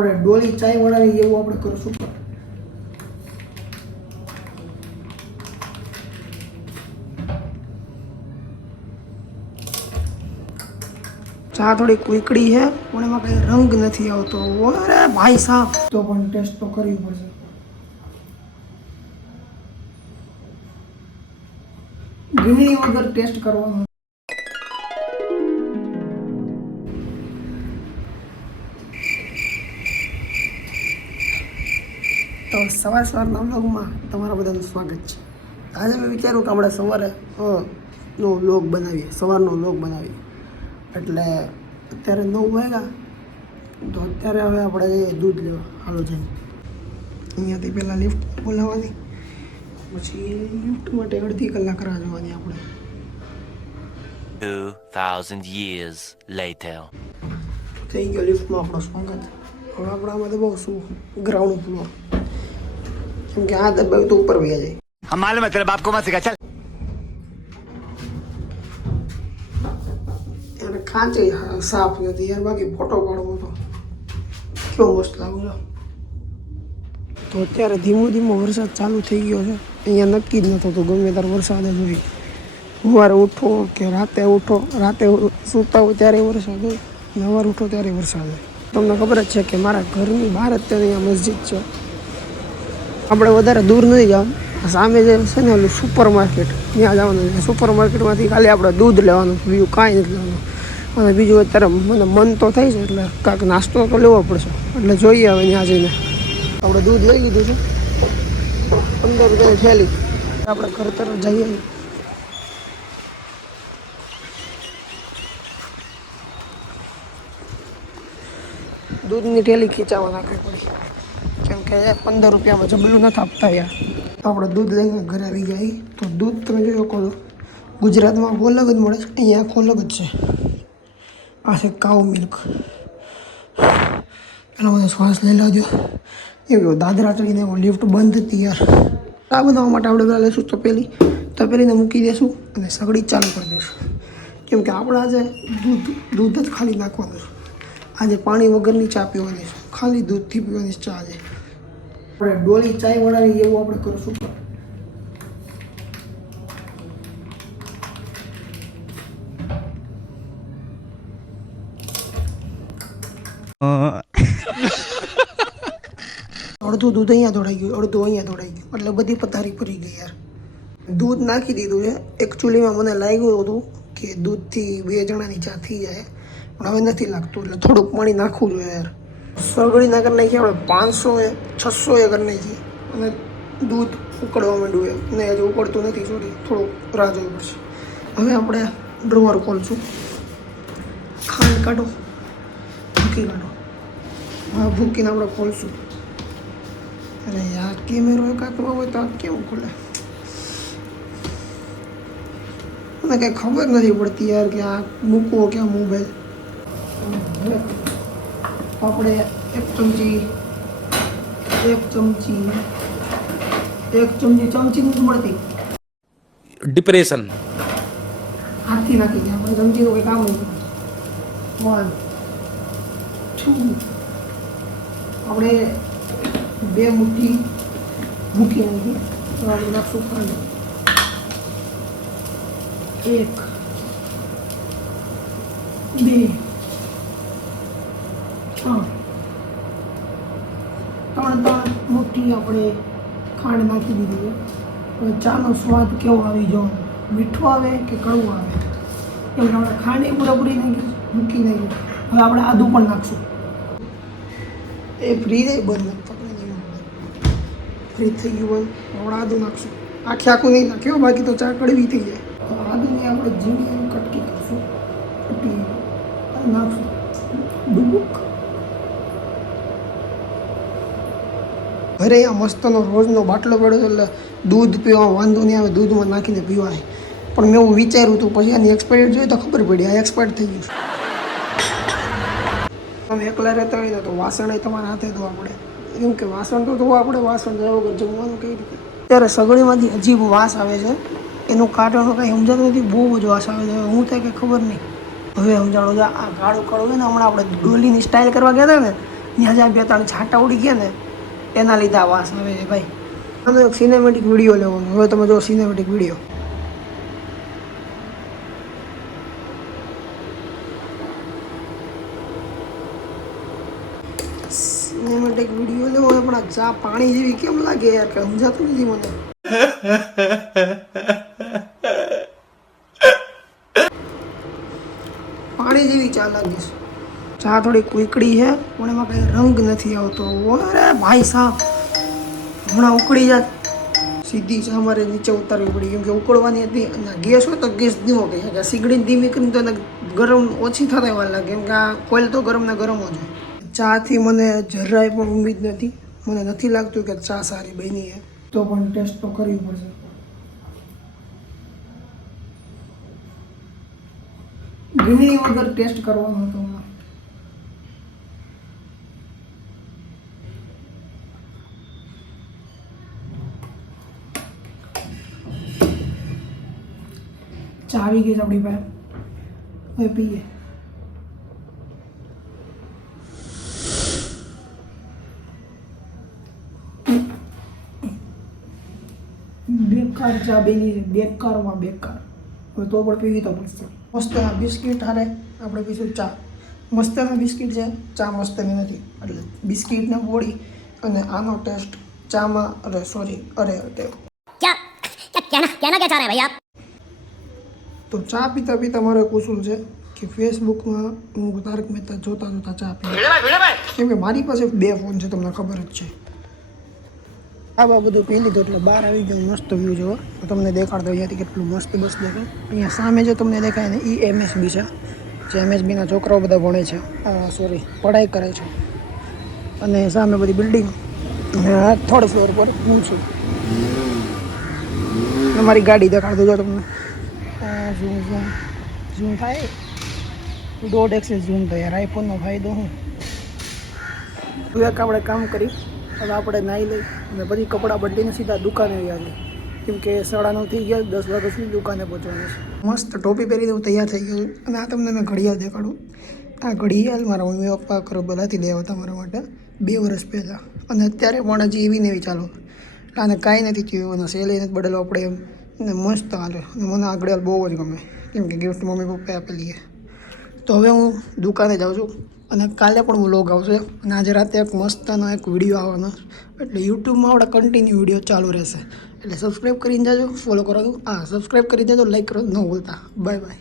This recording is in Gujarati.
આપણે ડોલી ચાય બનાવી એવું આપણે કરશું. ચા થોડી કુકડી છે પણ એમાં કઈ રંગ નથી આવતો. અરે ભાઈ સાહેબ, તો પણ ટેસ્ટ તો કરવી પડશે. ઘણી વગર ટેસ્ટ કરવાનો. તો સવારના વ્લોગમાં તમારા બધાનું સ્વાગત છે. આજે મેં વિચાર્યું કે આપણે સવારે નો વ્લોગ બનાવીએ, સવારનો વ્લોગ બનાવીએ. એટલે અત્યારે 9 વાગ્યા, તો અત્યારે હવે આપણે જઈએ દૂધ લેવા. હાલો જઈએ. અહીંયાથી પહેલાં લિફ્ટ બોલાવવાની, પછી લિફ્ટ માટે અડધી કલાક રાહ જોવાની આપણે. 2000 years later. થઈ ગયો લિફ્ટમાં આપણો સ્વાગત. હવે આપણામાં તો બહુ શું ગ્રાઉન્ડ ફ્લોર, કેમ કે આ દબાવ તો ઉપર વયા જાય. हम मालूम है तेरे बाप को मत सिखा चल. એને ખાંચે સાફ નથી યાર, બાકી ફોટો પાડવો તો કેવો મસ્ત લાગુ છે. તો અત્યારે ધીમો ધીમો વરસાદ ચાલુ થઈ ગયો છે. અહીંયા નક્કી જ ન થતું ગમે ત્યારે વરસાદ જ હોય. સવારે ઉઠો કે રાતે ઉઠો, રાતે સૂતા હોય ત્યારે વરસાદ હોય, સવારે ઉઠો ત્યારે વરસાદ હોય. તમને ખબર જ છે કે મારા ઘરની બહાર જ ત્યાં મસ્જિદ છે. આપણે વધારે દૂર નથી જવાનું, સામે જે છે ને ઓલું સુપર માર્કેટ, ત્યાં જવાનું છે. સુપર માર્કેટમાંથી ખાલી આપણે દૂધ લેવાનું, બીજું કાંઈ નથી લેવાનું. અને બીજું અત્યારે મને મન તો થાય છે એટલે કાંઈક નાસ્તો તો લેવો પડશે. એટલે જોઈએ હવે ત્યાં જઈને. આપણે દૂધ લઈ લીધું છે, 15 રૂપિયાની થેલી. આપણે ઘર તરફ જઈએ. દૂધની થેલી ખીચામાં નાખવી પડી, કેમ કે 15 રૂપિયામાં જબલું નથી આપતા યાર. આપણે દૂધ લઈને ઘરે આવી જાય. તો દૂધ તમે જોઈ શકો છો, ગુજરાતમાં આખું અલગ જ મળે છે, અહીંયા આખું અલગ જ છે. આ છે કાઉ મિલ્ક. પેલા મને શ્વાસ લઈ લાવજો. એવું દાદરા ચડીને લિફ્ટ બંધ હતી યાર. આ બનાવવા માટે આપણે પહેલાં લઈશું તપેલીને મૂકી દઈશું અને સગડી ચાલુ કરી દઈશું. કેમ કે આપણે આજે દૂધ જ ખાલી નાખવાનું છે. આજે પાણી વગરની ચા પીવાની છે, ખાલી દૂધથી પીવાની ચા આજે. આપણે ડોલી ચાય બનાવી એવું આપણે કરશું. અડધું દૂધ અહીંયા દોડાઈ ગયું, અડધું અહીંયા દોડાઈ ગયું, એટલે બધી પથારી ભરી ગઈ યાર. દૂધ નાખી દીધું છે. એકચ્યુઅલીમાં મને લાગ્યું હતું કે દૂધથી 2 જણાની ચા થઈ જાય, પણ હવે નથી લાગતું. એટલે થોડુંક પાણી નાખવું જોઈએ યાર. સગડી ના કરી નાખીએ આપણે 500 600 કરી નાખીએ. અને દૂધ ઉકળવા માંડ્યું એમ ને, હજુ ઉકળતું નથી. થોડુંક રાહ જોવી પડશે. હવે આપણે ડ્રોવર ખોલશું. ખાંડ કાઢો, ભૂકી કાઢો. હા, ભૂકીને આપણે ખોલશું. અરે યાર, કેમેરો એકાદમાં હોય તો આ કેવું ખોલે? મને કંઈ ખબર નથી પડતી યાર કે આ મૂકવો ક્યાં મોબાઈલ. આપણે એક ચમચી ચમચી નથી મળતી. ડિપ્રેશન હાથથી નાખી દે. આપણે ચમચીનું કંઈ કામ નથી. 1 2 આપણે 2 મુઠ્ઠી મૂકી નાખી. આપણે નાખશું ખાંડ. 1 2 3 મુઠ્ઠી આપણે ખાંડ નાખી દીધી છે. હવે ચાનો સ્વાદ કેવો આવી જોવાનો, મીઠું આવે કે કડવું આવે. એમ આપણે ખાંડ પૂરેપૂરી નાખી, મૂકી નાખી. હવે આપણે આદું પણ નાખશું. એ ફ્રી જાય બંધ પકડી ફ્રી થઈ ગયું બંધ. આપણે આદું નાખશું. આખું નહીં નાખ્યો, બાકી તો ચા કડવી થઈ જાય. તો આદુની આપણે ઝીણી કટકી કરશું. નાખશું ડુબુક. ઘરે અહીંયા મસ્તનો રોજનો બાટલો પડ્યો એટલે દૂધ પીવા વાંધો નહીં આવે, દૂધમાં નાખીને પીવાય. પણ મેં એવું વિચાર્યું હતું, પછી આની એક્સપાયરી જોઈએ તો ખબર પડી આ એક્સપાયર થઈ ગયું. તમે એકલા રહેતા હોય ને તો વાસણ તમારા હાથે ધોવા પડે. એમ કે વાસણ તો ધોવા આપણે, વાસણ ધોવા વગર જમવાનું કઈ રીતે? ત્યારે સગડીમાંથી અજીબ વાસ આવે છે. એનું કારણ કંઈ સમજાતું નથી. બહુ જ વાસ આવે છે. હું થાય કે ખબર નહીં. હવે સમજાણો છે. આ કાળું કાળું હોય ને, હમણાં આપણે ડોલીની સ્ટાઇલ કરવા ગયા હતા ને, ત્યાં જ્યાં 2-3 છાંટા ઉડી ગયા ને એના લીધે આ વાસ આવે છે ભાઈ. આનો એક સિનેમેટિક વિડીયો લેવાનો. હવે તમે જો સિનેમેટિક વિડીયો. સિનેમેટિક વિડીયો લેવો હોય પણ આ ચા પાણી જેવી કેમ લાગે યાર, કે સમજાતું નથી મને. પાણી જેવી ચા લાગે છે. ચા થોડી ઉકળી છે પણ એમાં કઈ રંગ નથી આવતો. અરે ભાઈ સાહેબ, હમણાં ઉકળી જાત સીધી ચા મારે નીચે ઉતારવી પડી, કેમ કે ઉકળવાની હતી. અને ગેસ હોય તો ગેસ ધીમો કહી શકે, સિગડી ધીમી કરીને તો ગરમ ઓછી થતા વાર લાગે, કેમ કે આ કોઈલ તો ગરમ ને ગરમ જ હોય. ચાથી મને જરાય પણ ઉમ્મીદ નથી. મને નથી લાગતું કે ચા સારી બની છે, તો પણ ટેસ્ટ તો કરવી પડશે. ગીણી વગર ટેસ્ટ કરવાનો હતો. ચા આવી ગઈ છે આપણી પાસે, હવે પીએ. બેકાર ચા બની છે, બેકારમાં બેકાર. હવે તો પણ પીવી તો પડશે. મસ્તના બિસ્કિટ હારે આપણે પીશું ચા. મસ્તના બિસ્કિટ છે, ચા મસ્તની નથી. એટલે બિસ્કિટને બોળી અને આનો ટેસ્ટ ચામાં, અરે સોરી, અરે क्या कहना क्या चाह रहे हैं भाई आप? તો ચા પીતા પીતા મારો એક ઉસૂલ છે કે ફેસબુકમાં હું તારક મહેતા જોતા ચા પીવું, કેમ કે મારી પાસે 2 ફોન છે, તમને ખબર જ છે. આ બધું પી લીધું એટલે બહાર આવી ગયો. મસ્ત વ્યૂ જોવો તો તમને દેખાડતો અહીંયાથી કેટલું મસ્ત બસ દેખાય. અહીંયા સામે જો તમને દેખાય ને એ MSB છે, જે MSBના છોકરાઓ બધા ભણે છે, સોરી પઢાઈ કરે છે. અને સામે બધી બિલ્ડિંગ, અને આ 3rd ફ્લોર પર હું છું. મારી ગાડી દેખાડતો જો તમને. ઝૂમ થાય 1.5x ઝૂમ થાય યાર. આઈફોનનો ફાયદો શું. હવે આપણે કામ કરી, હવે આપણે નાહી લઈ અને બધી કપડાં બદલીને સીધા દુકાને આવ્યા છે, કેમ કે 9:30 થઈ ગયા, 10 વાગ્યા સુધી દુકાને પહોંચવાનું છે. મસ્ત ટોપી પહેરીને હું તૈયાર થઈ ગયો. અને આ તમને મેં ઘડિયાળ દેખાડું. આ ઘડિયાળ મારા મમ્મી પપ્પા કરબલાથી લેવા હતા મારા માટે 2 વર્ષ પહેલાં. અને અત્યારે પણ હજી એવી ને એવી ચાલો. આને કાંઈ નથી થયું, અને સેલે નથી બદલવા પડે એમ, અને મસ્ત હાલે. અને મને આ ઘડિયાળ બહુ જ ગમે, કેમ કે ગિફ્ટ મમ્મી પપ્પાએ આપેલી છે. તો હવે હું દુકાને જાઉં છું, અને કાલે પણ વ્લોગ આવશે. અને આજે રાતે એક મસ્તનો એક વિડીયો આવવાનો, એટલે યુટ્યુબમાં આપણે કન્ટિન્યુ વિડીયો ચાલુ રહેશે. એટલે સબસ્ક્રાઈબ કરીને જાજો, ફોલો કરો. સબસ્ક્રાઈબ કરી દેજો, લાઈક કરો ન ભૂલતા. Bye bye.